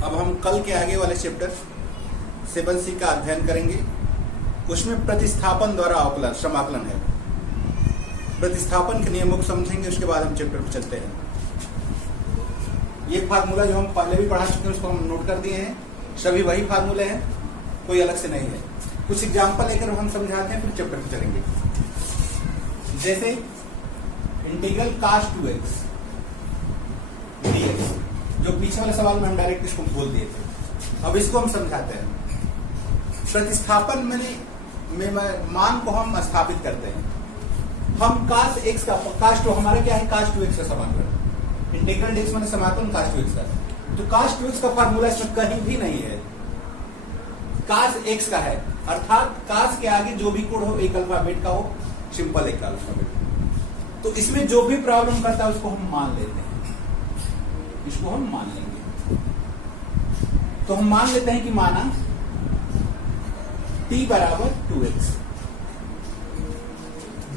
अब हम कल के आगे वाले चैप्टर 7C का अध्ययन करेंगे। उसमें प्रतिस्थापन द्वारा अवकलन समाकलन है। प्रतिस्थापन के नियमों को समझेंगे, उसके बाद हम चैप्टर पर चलते हैं। ये फार्मूला जो हम पहले भी पढ़ा चुके हैं उसको हम नोट कर दिए हैं। सभी वही फार्मूले हैं, कोई अलग से नहीं है। कुछ एग्जाम्पल लेकर हम समझाते हैं, फिर चैप्टर पर चलेंगे। जैसे इंटीग्रल cos 2x dx, जो पीछे वाले सवाल में हम डायरेक्ट इसको बोल दिए थे। अब इसको हम समझाते हैं। प्रतिस्थापन में मान को हम स्थापित करते हैं। हम cos x का cos 2 हमारा क्या है, cos 2x का समाकलन, इंटीग्रल dx माने समाकलन cos 2x का। तो cos 2x का फार्मूला इसमें कहीं भी नहीं है, cos x का है। अर्थात cos के आगे जो भी कोड हो एक अल्फाबेट का हो, सिंपल एक अल्फाबेट। तो इसमें जो भी प्रॉब्लम करता है उसको हम मान लेते हैं, इसको हम मान लेंगे। तो हम मान लेते हैं कि माना t बराबर 2x।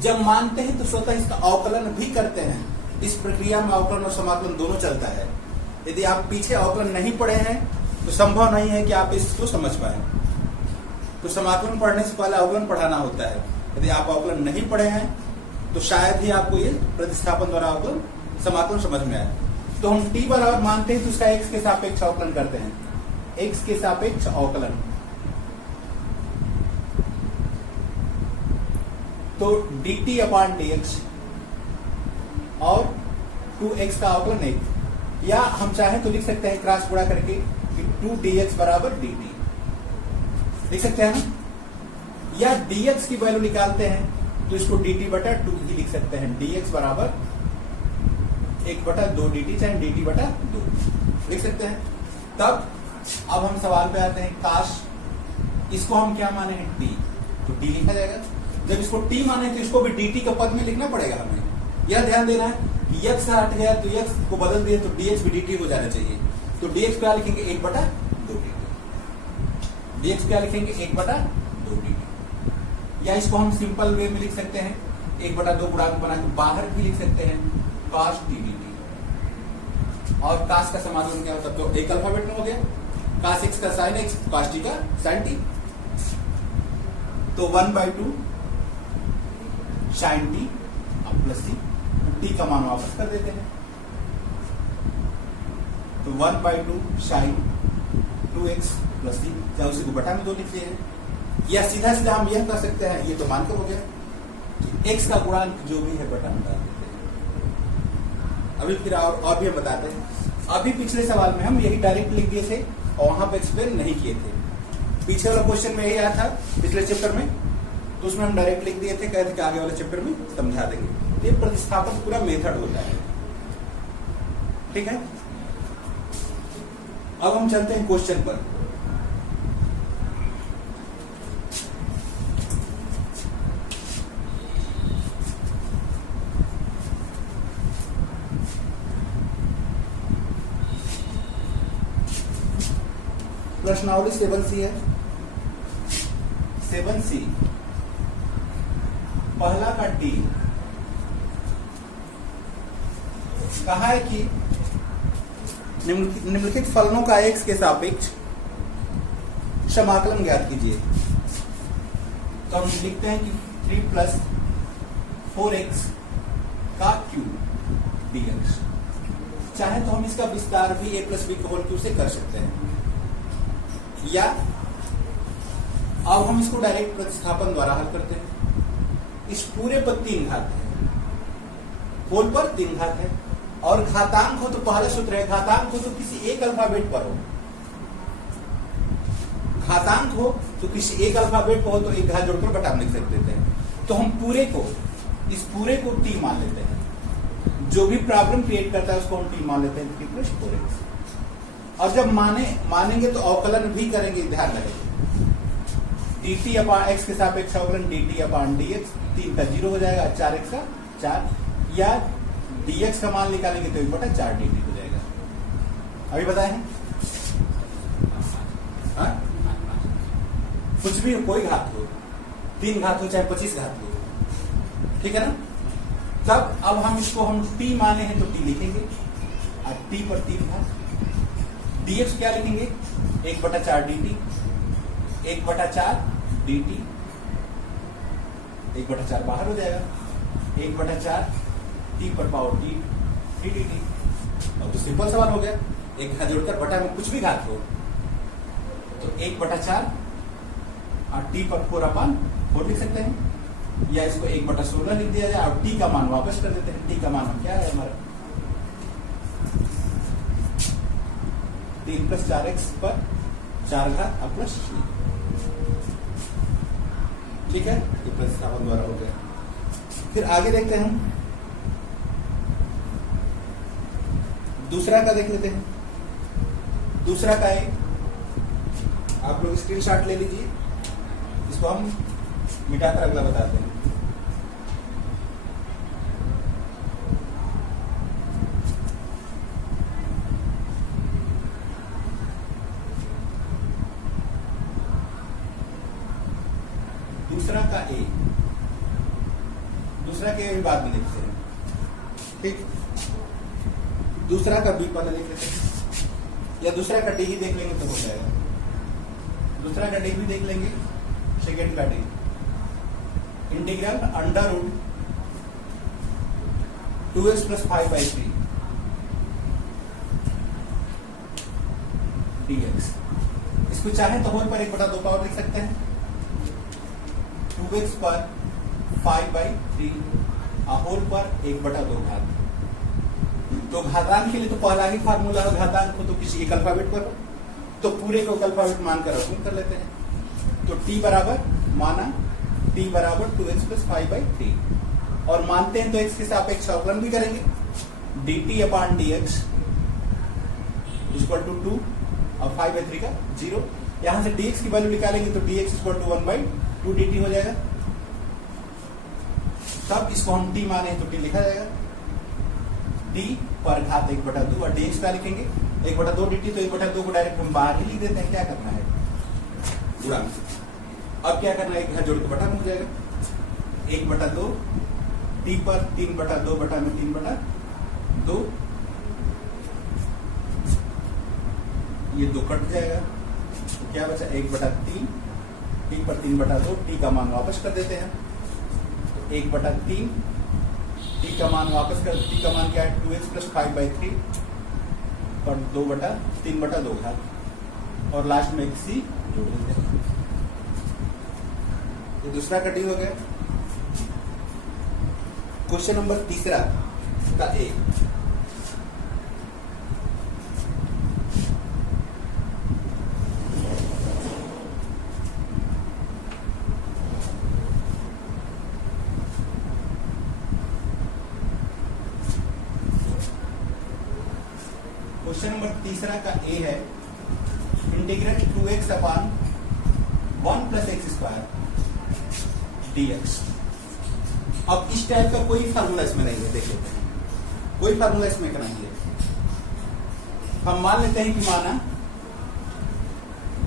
जब मानते हैं तो स्वतः इसका अवकलन भी करते हैं। इस प्रक्रिया में अवकलन और समाकलन दोनों चलता है। यदि आप पीछे अवकलन नहीं पढ़े हैं तो संभव नहीं है कि आप इसको समझ पाए। तो समाकलन पढ़ने से पहले अवकलन पढ़ाना होता है। यदि आप अवकलन नहीं पढ़े हैं तो शायद ही आपको ये प्रतिस्थापन द्वारा अवकलन समाकलन समझ में आए। तो हम t बराबर मानते हैं तो उसका x के सापेक्ष अवकलन करते हैं, x के सापेक्ष अवकलन। तो dt अपॉन dx और 2x का अवकलन 1, या हम चाहें तो लिख सकते हैं क्रॉस गुणा करके कि 2dx बराबर dt लिख सकते हैं ना। या dx की वैल्यू निकालते हैं तो इसको dt बटा 2 ही लिख सकते हैं। dx बराबर 1 बटा 2 dt, चाहे dt बटा 2 लिख सकते हैं। तब अब हम सवाल पे आते हैं। काश इसको हम क्या माने हैं, t, तो t लिखा जाएगा। जब इसको t माने तो इसको भी dt का पद में लिखना पड़ेगा हमें। यह ध्यान देना है कि x हट गया तो x को बदल दिए तो dx भी dt हो जाना चाहिए। तो dx क्या लिखेंगे, 1 बटा 2 dt। dx क्या लिखेंगे, 1 बटा 2 dt। या इसको हम सिंपल वे में लिख सकते हैं, 1 बटा 2 गुणांक बना के बाहर भी लिख सकते हैं cos t dt। और cos का समाकलन क्या होता है, तो एक अल्फाबेट में हो गया। cos x का sin x, cos t का sin t। तो 1/2 sin t अब प्लस c, t का मान वापस कर देते हैं। तो 1/2 sin 2x प्लस c, चाहे उसी को बटा में 2 लिखते हैं। या सीधा सीधा हम यह कर सकते हैं, ये तो मानकर हो गया, x का गुणांक जो भी है बटा में डाल देते हैं। अभी फिर और भी हम बताते हैं। अभी पिछले सवाल में हम यही डायरेक्ट लिख दिए थे और वहां पे एक्सप्लेन नहीं किए थे। पीछे वाला क्वेश्चन में यही आया था पिछले चैप्टर में, तो उसमें हम डायरेक्ट लिख दिए थे, कहते थे कि आगे वाले चैप्टर में समझा देंगे। ये प्रतिस्थापन पूरा मेथड होता है, ठीक है। अब हम चलते हैं क्वेश्चन पर। प्रश्नावली 7C है। 7C पहला का डी कहा है कि निम्नलिखित फलनों का x के सापेक्ष समाकलन ज्ञात कीजिए। तो हम लिखते हैं कि 3 प्लस 4x का क्यूब dx। चाहे तो हम इसका विस्तार भी a प्लस बी के होल क्यूब से कर सकते हैं, या अब हम इसको डायरेक्ट प्रतिस्थापन द्वारा हल करते हैं। इस पूरे पर 3 घात है, होल पर 3 घात है, और घातांक हो तो पहला सूत्र है, घातांक हो तो किसी एक अल्फाबेट पर हो। घातांक हो तो किसी एक अल्फाबेट पर हो तो एक घात जोड़कर बटा में लिख देते हैं। तो हम पूरे को, इस पूरे को t मान लेते हैं। जो भी प्रॉब्लम क्रिएट करता है उसको हम t मान लेते हैं, 3 प्लस 4x। और जब मानेंगे तो अवकलन भी करेंगे, ध्यान रहे। dt अपॉन x के सापेक्ष अवकलन dt अपॉन dx, 3 का 0 हो जाएगा, 4x का 4, या dx का मान निकालेंगे तो 1 बटा 4 dt हो जाएगा। अभी बताए हैं, कुछ भी कोई घात हो, 3 घात हो चाहे 25 घात हो, ठीक है ना। तब अब हम इसको हम t माने हैं तो t लिखेंगे, और t पर 3 घात dx क्या लिखेंगे, 1/4 dt, 1/4 dt, 1/4 बाहर हो जाएगा, 1/4 t पर पावर t 3 dt। अब तो सिंपल सवाल हो गया, एक घात जोड़कर बटा में कुछ भी घात हो तो 1/4 और t पर 4/4 लिख सकते हैं, या इसको 1/16 लिख दिया जाए और t का मान वापस कर देते हैं। t का मान क्या है हमारा, 3 + 4x पर 4 घात और प्लस 3। ठीक है, ये प्रतिस्थापन द्वारा हो गया। फिर आगे देखते हैं हम दूसरा का देख लेते हैं। दूसरा का है, आप लोग स्क्रीनशॉट ले लीजिए, इसको हम मिटाकर अगला बताते हैं। दूसरा का ए, दूसरा के भी बाद में देखते हैं। ठीक, दूसरा का बी पहले देख लेते हैं, या दूसरा का डी ही देख लेंगे तो हो जाएगा। दूसरा का डी भी देख लेंगे, सेकेंड का डी, इंटीग्रल √2x + 5/3 dx। इसको चाहे तो होल पर 1/2 पावर लिख सकते हैं, 2x पर 5/3 और होल पर 1/2 घात। तो घातांक के लिए तो पहला ही फार्मूला है, घातांक को तो किसी एक अल्फाबेट पर, तो पूरे को अल्फाबेट मानकर रसूम कर लेते हैं। तो t बराबर माना, t बराबर 2x + 5/3 और मानते हैं तो x के सापेक्ष अवकलन भी करेंगे, dt/dx = 2 और 5/3 का 0। यहां से dx की वैल्यू निकालेंगे तो dx = 1/2 dt हो जाएगा। तब इसको हम t माने तो t लिखा जाएगा, t पर घात 1/2 और dx क्या लिखेंगे, 1/2 dt, तो 1/2 को डायरेक्ट हम बाहर ही लिख देते हैं। क्या करना है, गुणा। अब क्या करना है, एक घात जोड़ के बटा में हो जाएगा, 1/2 t पर 3/2 बटा में 3/2, ये 2 कट जाएगा तो क्या बचा, 1/3 t पर 3/2, t का मान वापस कर देते हैं, 1/3 t का मान वापस कर, t का मान क्या है, 2x + 5/3 पर 3/2 घात और लास्ट में एक c जोड़ देते हैं। ये दूसरा का डी हो गया। क्वेश्चन नंबर तीसरा का ए, क्वेश्चन नंबर तीसरा का ए है, इंटीग्रेट 2x/1 + x² dx। अब इस टाइप का कोई फार्मूला इसमें नहीं है, देख लेते हैं, कोई फार्मूला इसमें का नहीं है। हम मान लेते हैं कि माना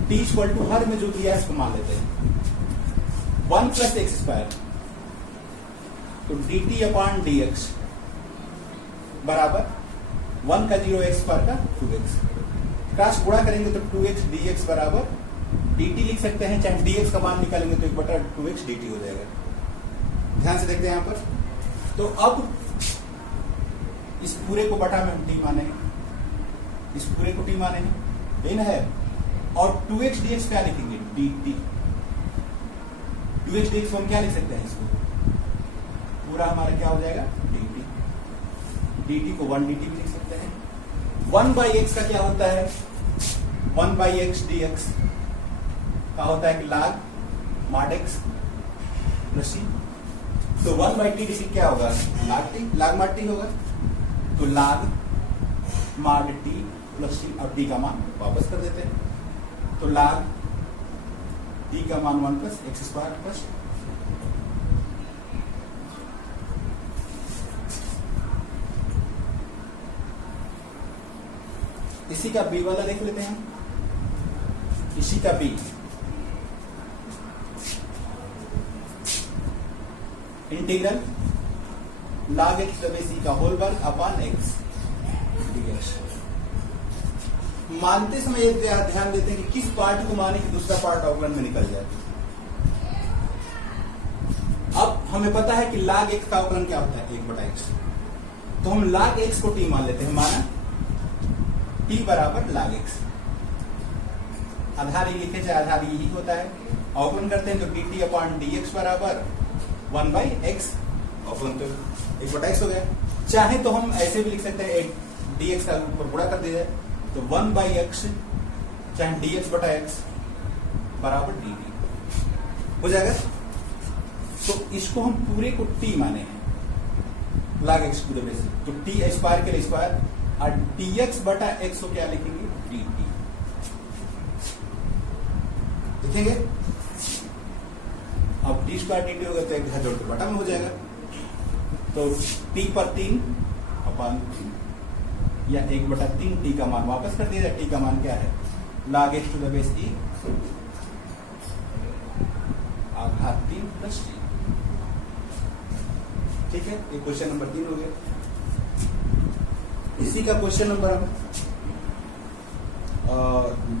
t = हर में जो दिया है इसको मान लेते हैं 1 + x², तो dt/dx बराबर 1 का 0 x पर का 2x, क्रॉस गुणा करेंगे तो 2x dx बराबर dt लिख सकते हैं, चाहे dx का मान निकालेंगे तो 1/2x dt हो जाएगा। ध्यान से देखते हैं यहाँ पर, तो अब इस पूरे को बटा में हम t माने, इस पूरे को t माने हैं, इन है, और 2x dx क्या लिखेंगे, dt। 2x dx हम क्या लिख सकते हैं, इसको पूरा हमारा क्या हो जाएगा, dt। dt को 1 dt भी लिख सकते हैं। 1/x का क्या होता है, 1/x dx का होता है कि log mod x + c, तो 1/t dt क्या होगा, log mod t होगा, तो log mod t + c, अब t का मान वापस कर देते हैं, तो log t का मान 1 + x² + इसी का बी वाला देख लेते हैं। इसी का बी, इंटीग्रल log x + c का होल वर्ग / x dx। मानते समय एक ध्यान देते हैं कि किस पार्ट को माने कि दूसरा पार्ट अवकलन में निकल जाए। अब हमें पता है कि log x का अवकलन क्या होता है, 1/x। तो हम log x को t मान लेते हैं, माना t बराबर log x। आधार ही लिखे जाए, आधार यही होता है। अवकलन करते हैं तो dt अपॉन dx बराबर 1/x, अवकलन तो 1/x हो गया। चाहे तो हम ऐसे भी लिख सकते हैं, dx का ऊपर गुणा कर दिया जाए तो 1/x चाहे dx बटा x बराबर dt हो जाएगा। तो इसको हम पूरे को t माने हैं, log x पूरे बेस, तो t स्क्वायर के लिए स्क्वायर, और dx बटा x को क्या लिखेंगे, dt लिखेंगे। अब t स्क्वायर dt होगा तो एक घर जोड़ के बटा में हो जाएगा। तो t पर 3 अपॉन 3 या 1/3 t का मान वापस कर दिया जाए। t का मान क्या है, log x to the base e आघात 3 प्लस t। ठीक है, ये क्वेश्चन नंबर 3 हो गया। इसी का क्वेश्चन नंबर हम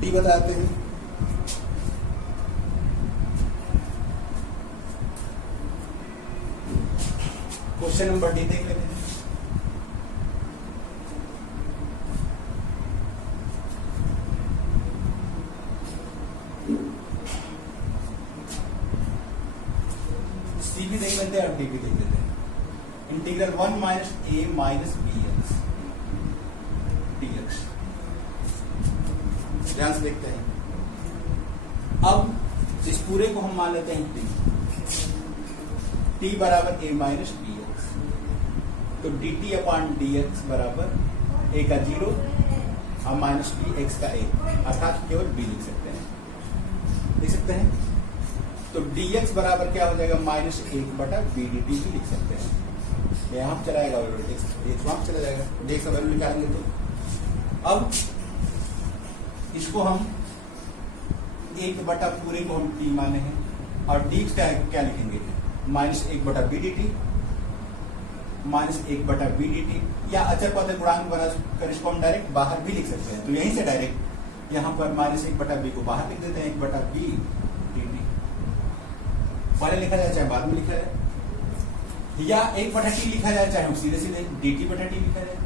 डी बताते हैं। क्वेश्चन नंबर डी देख लेते हैं। सी भी देख लेते हैं और डी भी देख लेते हैं। Integral 1 minus a minus bx dx, ध्यान से देखते हैं। अब इस पूरे को हम मान लेते हैं t बराबर a माइनस bx, तो dt अपॉन dx बराबर a का 0 और माइनस b x का a, अर्थात केवल b लिख सकते हैं, लिख सकते हैं। तो dx बराबर क्या हो जाएगा, माइनस 1/b dt भी लिख सकते हैं। यहाँ चलाएगा वहां चला जाएगा, dx का वैल्यू निकालेंगे तो। अब इसको हम 1 पूरे को हम t माने हैं, और dx क्या लिखेंगे, minus 1/b dt, minus 1/b dt, या अचर पद गुणांक बनाकर इसको हम डायरेक्ट बाहर भी लिख सकते हैं। तो यहीं से डायरेक्ट यहाँ पर माइनस 1/b को बाहर लिख देते हैं, 1/b dt पहले लिखा जाए चाहे बाद में लिखा जाए, या 1/t लिखा जाए चाहे हम सीधे सीधे dt/t लिखा जाए,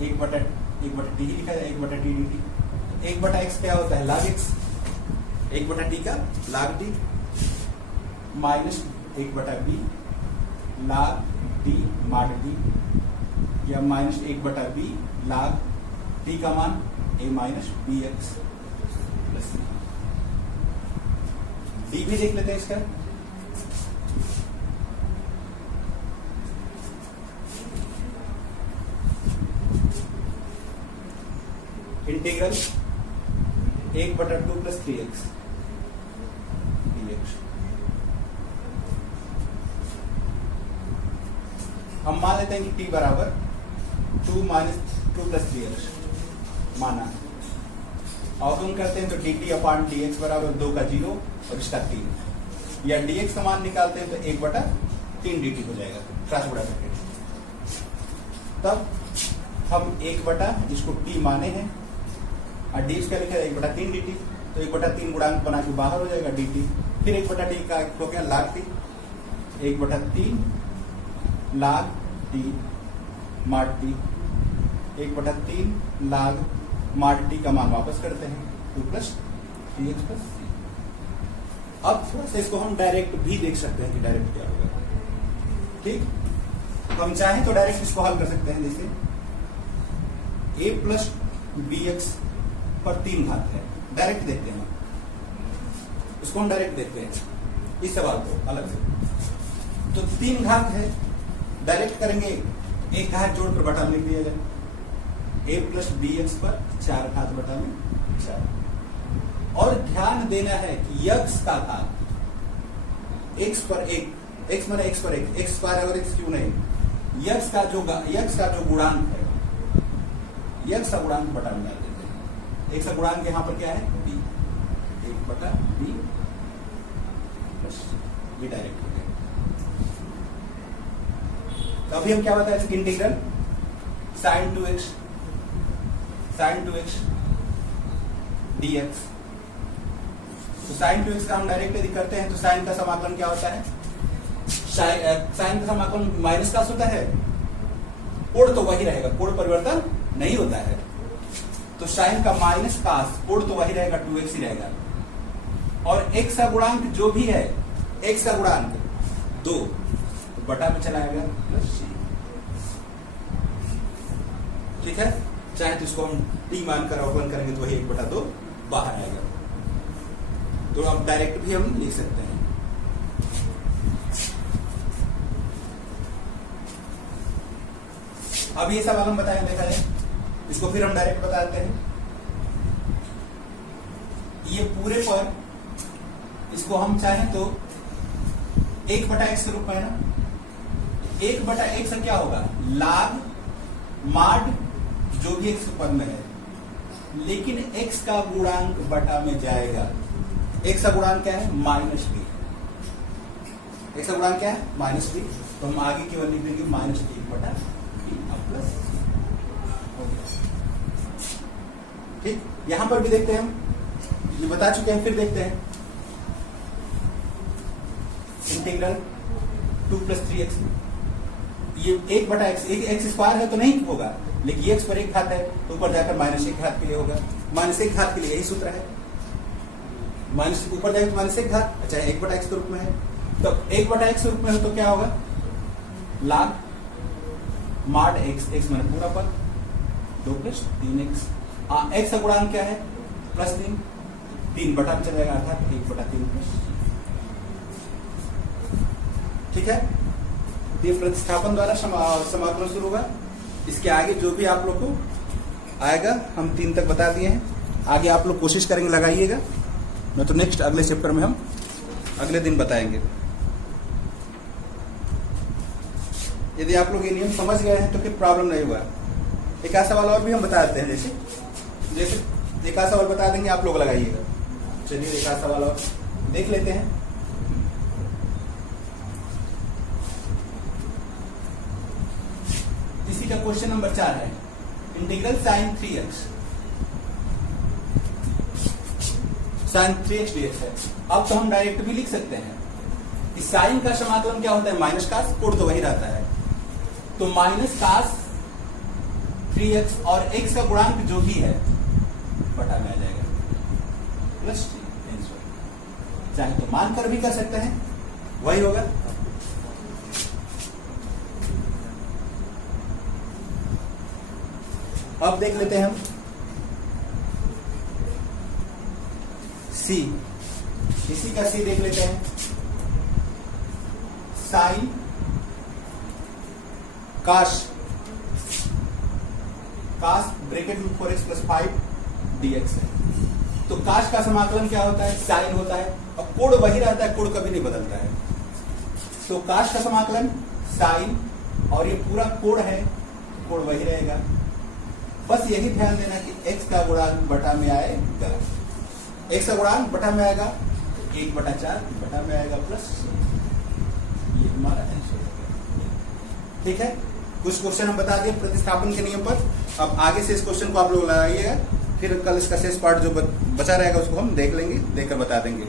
1/t ही लिखा जाए, 1/t dt। 1/x क्या होता है, log x, 1/t का log t, minus 1/b log t mod t, या माइनस 1/b log t का मान a minus bx plus c। D भी देख लेते हैं इसका। Integral 1/2 plus 3x dx। हम मान लेते हैं कि t बराबर 2 माइनस 2 प्लस 3x माना। अवकलन करते हैं तो dt अपॉन dx बराबर 2 का 0 और इसका 3, या dx का मान निकालते हैं तो 1/3 dt हो जाएगा क्रॉस गुणा करके। तब हम 1 इसको t माने हैं, और dx क्या लिखा है, 1/3 dt, तो 1/3 गुणांक बना के बाहर हो जाएगा dt, फिर 1/t का हो गया log t, 1/3 log t mod t, 1/3 log mod t का मान वापस करते हैं 2 प्लस 3x प्लस c। अब थोड़ा सा इसको हम डायरेक्ट भी देख सकते हैं कि डायरेक्ट क्या होगा। ठीक, तो हम चाहें तो डायरेक्ट इसको हल कर सकते हैं, जैसे a प्लस bx पर 3 घात है, डायरेक्ट देखते हैं, इसको हम डायरेक्ट देखते हैं इस सवाल को अलग से। तो 3 घात है, डायरेक्ट करेंगे, एक घात जोड़कर बटा में लिख दिया जाए, a प्लस bx पर 4 घात बटा में 4। और ध्यान देना है कि x का घात x पर 1, x माने x पर 1, x स्क्वायर अगर x क्यों नहीं, x का जो गुणांक है, x का गुणांक बटा में डाल देते हैं। x का गुणांक यहाँ पर क्या है, b, 1/b plus b direct हो गया। तो अभी हम क्या बताए थे, integral sin 2x sine 2x dx। तो साइन 2x का हम डायरेक्ट यदि करते हैं तो साइन का समाकलन क्या होता है? साइन का समाकलन माइनस का होता है, कोण तो वही रहेगा, कोण परिवर्तन नहीं होता है। तो साइन का माइनस कास, कोण तो वही रहेगा, 2x ही रहेगा। और x का गुणांक जो भी है, x का गुणांक 2 बटा में चला आएगा प्लस c। ठीक है, चाहे तो इसको हम t मानकर अवकलन करेंगे तो वही 1/2 बाहर आएगा। तो अब डायरेक्ट भी हम लिख सकते हैं। अब ये सवाल हम बताएं, देखा जाए, इसको फिर हम डायरेक्ट बता देते हैं। ये पूरे पर इसको हम चाहें तो 1/x के रूप में है ना, 1/x से क्या होगा? लाग माड जो भी x पद में है, लेकिन x का गुणांक बटा में जाएगा। x का गुणांक क्या है? -b। x का गुणांक क्या है? -b। तो हम आगे केवल लिख देंगे -1/b प्लस। ठीक, यहां पर भी देखते हैं, हम ये बता चुके हैं, फिर देखते हैं। इंटीग्रल 2 + 3x, ये 1/x, x स्क्वायर है तो नहीं होगा, लेकिन x पर 1 घात है तो ऊपर जाकर -1 घात के लिए होगा। -1 घात के लिए यही सूत्र है, माइनस ऊपर जाएगा तो -1 घात, अच्छा 1/x के रूप में है। तो 1/x के रूप में हो तो क्या होगा? लाग माड x मैंने पूरा पद, 2 + 3x। x का गुणांक क्या है? +3, 3 बटा में चला जाएगा, अर्थात 1/3 प्लस। ठीक है, ये प्रतिस्थापन द्वारा समाकलन शुरू होगा। इसके आगे जो भी आप लोग को आएगा, हम 3 तक बता दिए हैं। आगे आप लोग कोशिश करेंगे, लगाइएगा, नहीं तो नेक्स्ट अगले चैप्टर में हम अगले दिन बताएंगे। यदि आप लोग ये नियम समझ गए हैं तो फिर प्रॉब्लम नहीं हुआ। एक आध सवाल और भी हम बता देते हैं, जैसे एक आध सवाल बता देंगे, आप लोग लगाइएगा। चलिए एक आध सवाल और देख लेते हैं। इसी का क्वेश्चन नंबर 4 है, इंटीग्रल साइन 3x dx है। अब तो हम डायरेक्ट भी लिख सकते हैं कि साइन का समाकलन क्या होता है? माइनस कास, कोण तो वही रहता है, तो माइनस कास 3x और x का गुणांक जो भी है बटा में आ जाएगा प्लस 3। चाहे तो मानकर भी कर सकते हैं, वही होगा। अब देख लेते हैं हम C, इसी का C देख लेते हैं। साइन काश ब्रैकेट में 4x + 5 dx है। तो काश का समाकलन क्या होता है? साइन होता है, और कोण वही रहता है, कोण कभी नहीं बदलता है। तो काश का समाकलन साइन, और ये पूरा कोण है, कोण वही रहेगा। बस यही ध्यान देना कि x का गुणांक बटा में आएगा, x का गुणांक बटा में आएगा, 1/4 बटा में आएगा प्लस। ये हमारा आंसर है। ठीक है, कुछ क्वेश्चन हम बता दिए प्रतिस्थापन के नियम पर। अब आगे से इस क्वेश्चन को आप लोग लगाइएगा, फिर कल इसका शेष पार्ट जो बचा रहेगा उसको हम देख लेंगे, देखकर बता देंगे।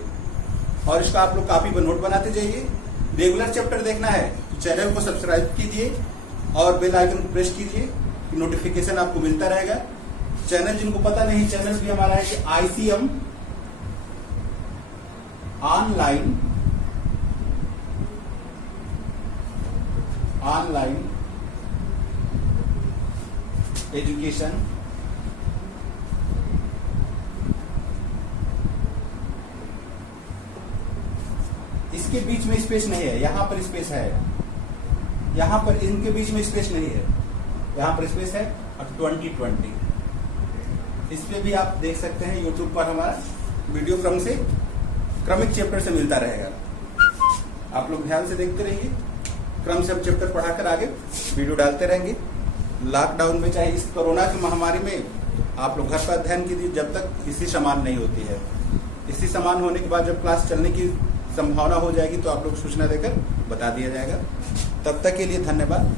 और इसका आप लोग कॉपी पर नोट बनाते जाइए। रेगुलर चैप्टर देखना है तो चैनल को सब्सक्राइब कीजिए और बेल आइकन को प्रेस कीजिए, नोटिफिकेशन आपको मिलता रहेगा। चैनल जिनको पता नहीं, चैनल भी हमारा है कि ICM ऑनलाइन एजुकेशन इसके बीच में स्पेस नहीं है, यहां पर स्पेस है, यहां पर इनके बीच में स्पेस नहीं है, यहां पर स्पेस है। और 2020 इस पे भी आप देख सकते हैं, YouTube पर हमारा वीडियो क्रमिक चैप्टर से मिलता रहेगा। आप लोग ध्यान से देखते रहिए, क्रम से हम चैप्टर पढ़ाकर आगे वीडियो डालते रहेंगे। लॉकडाउन में, चाहे इस कोरोना की महामारी में, आप लोग घर पर अध्ययन कीजिए जब तक स्थिति समान नहीं होती है। स्थिति समान होने के बाद जब क्लास चलने की संभावना हो जाएगी तो आप लोग सूचना देकर बता दिया जाएगा। तब तक के लिए धन्यवाद।